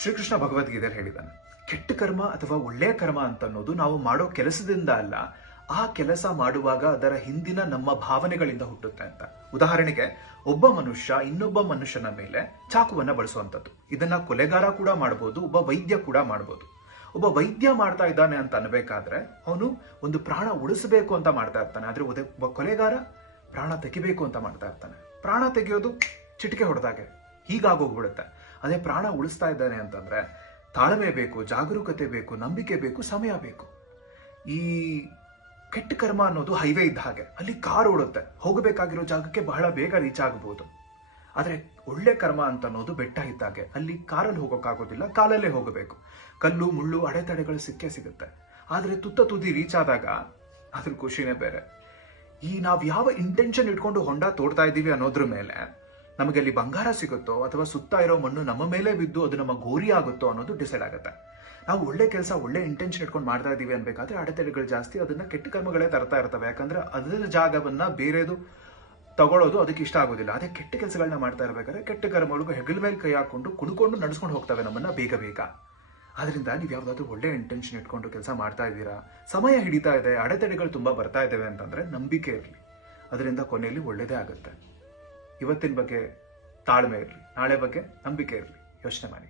ಶ್ರೀಕೃಷ್ಣ ಭಗವದ್ಗೀತೆಯಲ್ಲಿ ಹೇಳಿದ್ದಾನೆ, ಕೆಟ್ಟ ಕರ್ಮ ಅಥವಾ ಒಳ್ಳೆಯ ಕರ್ಮ ಅಂತ ಅನ್ನೋದು ನಾವು ಮಾಡೋ ಕೆಲಸದಿಂದ ಅಲ್ಲ, ಆ ಕೆಲಸ ಮಾಡುವಾಗ ಅದರ ಹಿಂದಿನ ನಮ್ಮ ಭಾವನೆಗಳಿಂದ ಹುಟ್ಟುತ್ತೆ ಅಂತ. ಉದಾಹರಣೆಗೆ, ಒಬ್ಬ ಮನುಷ್ಯ ಇನ್ನೊಬ್ಬ ಮನುಷ್ಯನ ಮೇಲೆ ಚಾಕುವನ್ನ ಬಳಸುವಂಥದ್ದು. ಇದನ್ನ ಕೊಲೆಗಾರ ಕೂಡ ಮಾಡಬಹುದು, ಒಬ್ಬ ವೈದ್ಯ ಕೂಡ ಮಾಡಬಹುದು. ಒಬ್ಬ ವೈದ್ಯ ಮಾಡ್ತಾ ಇದ್ದಾನೆ ಅಂತ ಅನ್ಬೇಕಾದ್ರೆ ಅವನು ಒಂದು ಪ್ರಾಣ ಉಳಿಸಬೇಕು ಅಂತ ಮಾಡ್ತಾ ಇರ್ತಾನೆ. ಆದ್ರೆ ಒಬ್ಬ ಕೊಲೆಗಾರ ಪ್ರಾಣ ತೆಗಿಬೇಕು ಅಂತ ಮಾಡ್ತಾ ಇರ್ತಾನೆ. ಪ್ರಾಣ ತೆಗೆಯೋದು ಚಿಟಿಕೆ ಹೊಡೆದಾಗೆ, ಹೀಗಾಗೋಗ್ಬಿಡುತ್ತೆ. ಅದೇ ಪ್ರಾಣ ಉಳಿಸ್ತಾ ಇದ್ದಾನೆ ಅಂತಂದ್ರೆ ತಾಳ್ಮೆ ಬೇಕು, ಜಾಗರೂಕತೆ ಬೇಕು, ನಂಬಿಕೆ ಬೇಕು, ಸಮಯ ಬೇಕು. ಈ ಕೆಟ್ಟ ಕರ್ಮ ಅನ್ನೋದು ಹೈವೇ ಇದ್ದ ಹಾಗೆ, ಅಲ್ಲಿ ಕಾರ್ ಓಡುತ್ತೆ, ಹೋಗಬೇಕಾಗಿರೋ ಜಾಗಕ್ಕೆ ಬಹಳ ಬೇಗ ರೀಚ್ ಆಗಬಹುದು. ಆದ್ರೆ ಒಳ್ಳೆ ಕರ್ಮ ಅಂತ ಅನ್ನೋದು ಬೆಟ್ಟ ಇದ್ದಾಗೆ, ಅಲ್ಲಿ ಕಾರಲ್ಲಿ ಹೋಗೋಕ್ಕಾಗೋದಿಲ್ಲ, ಕಾಲಲ್ಲೇ ಹೋಗಬೇಕು. ಕಲ್ಲು ಮುಳ್ಳು ಅಡೆತಡೆಗಳು ಸಿಕ್ಕೇ ಸಿಗುತ್ತೆ. ಆದ್ರೆ ತುತ್ತ ತುದಿ ರೀಚ್ ಆದಾಗ ಅದ್ರ ಖುಷಿನೇ ಬೇರೆ. ಈ ನಾವ್ ಯಾವ ಇಂಟೆನ್ಷನ್ ಇಟ್ಕೊಂಡು ಹೊಂಡ ತೋಡ್ತಾ ಇದ್ದೀವಿ ಅನ್ನೋದ್ರ ಮೇಲೆ ನಮಗೆ ಅಲ್ಲಿ ಬಂಗಾರ ಸಿಗುತ್ತೋ ಅಥವಾ ಸುತ್ತ ಇರೋ ಮಣ್ಣು ನಮ್ಮ ಮೇಲೆ ಬಿದ್ದು ಅದು ನಮ್ಮ ಗೋರಿ ಆಗುತ್ತೋ ಅನ್ನೋದು ಡಿಸೈಡ್ ಆಗುತ್ತೆ. ನಾವು ಒಳ್ಳೆ ಕೆಲಸ ಒಳ್ಳೆ ಇಂಟೆನ್ಷನ್ ಇಟ್ಕೊಂಡು ಮಾಡ್ತಾ ಇದೀವಿ ಅನ್ಬೇಕಾದ್ರೆ ಅಡೆತಡೆಗಳು ಜಾಸ್ತಿ, ಅದನ್ನ ಕೆಟ್ಟ ಕರ್ಮಗಳೇ ತರ್ತಾ ಇರ್ತವೆ. ಯಾಕಂದ್ರೆ ಅದರ ಜಾಗವನ್ನ ಬೇರೆದು ತಗೊಳ್ಳೋದು ಅದಕ್ಕೆ ಇಷ್ಟ ಆಗೋದಿಲ್ಲ. ಅದೇ ಕೆಟ್ಟ ಕೆಲಸಗಳನ್ನ ಮಾಡ್ತಾ ಇರ್ಬೇಕಾದ್ರೆ ಕೆಟ್ಟ ಕರ್ಮಗಳು ಹೆಗಲ ಮೇಲೆ ಕೈ ಹಾಕೊಂಡು ಕುಣ್ಕೊಂಡು ನಡೆಸ್ಕೊಂಡು ಹೋಗ್ತವೆ ನಮ್ಮನ್ನ ಬೇಗ ಬೇಗ. ಆದ್ರಿಂದ ನೀವು ಯಾವ್ದಾದ್ರು ಒಳ್ಳೆ ಇಂಟೆನ್ಷನ್ ಇಟ್ಕೊಂಡು ಕೆಲಸ ಮಾಡ್ತಾ ಇದ್ದೀರಾ, ಸಮಯ ಹಿಡಿತಾ ಇದೆ, ಅಡೆತಡೆಗಳು ತುಂಬಾ ಬರ್ತಾ ಇದ್ದಾವೆ ಅಂತಂದ್ರೆ ನಂಬಿಕೆ ಇರಲಿ, ಅದರಿಂದ ಕೊನೆಯಲ್ಲಿ ಒಳ್ಳೇದೇ ಆಗುತ್ತೆ. ಇವತ್ತಿನ ಬಗ್ಗೆ ತಾಳ್ಮೆ ಇರಲಿ, ನಾಳೆ ಬಗ್ಗೆ ನಂಬಿಕೆ ಇರಲಿ. ಯೋಚನೆ ಮಾಡಿ.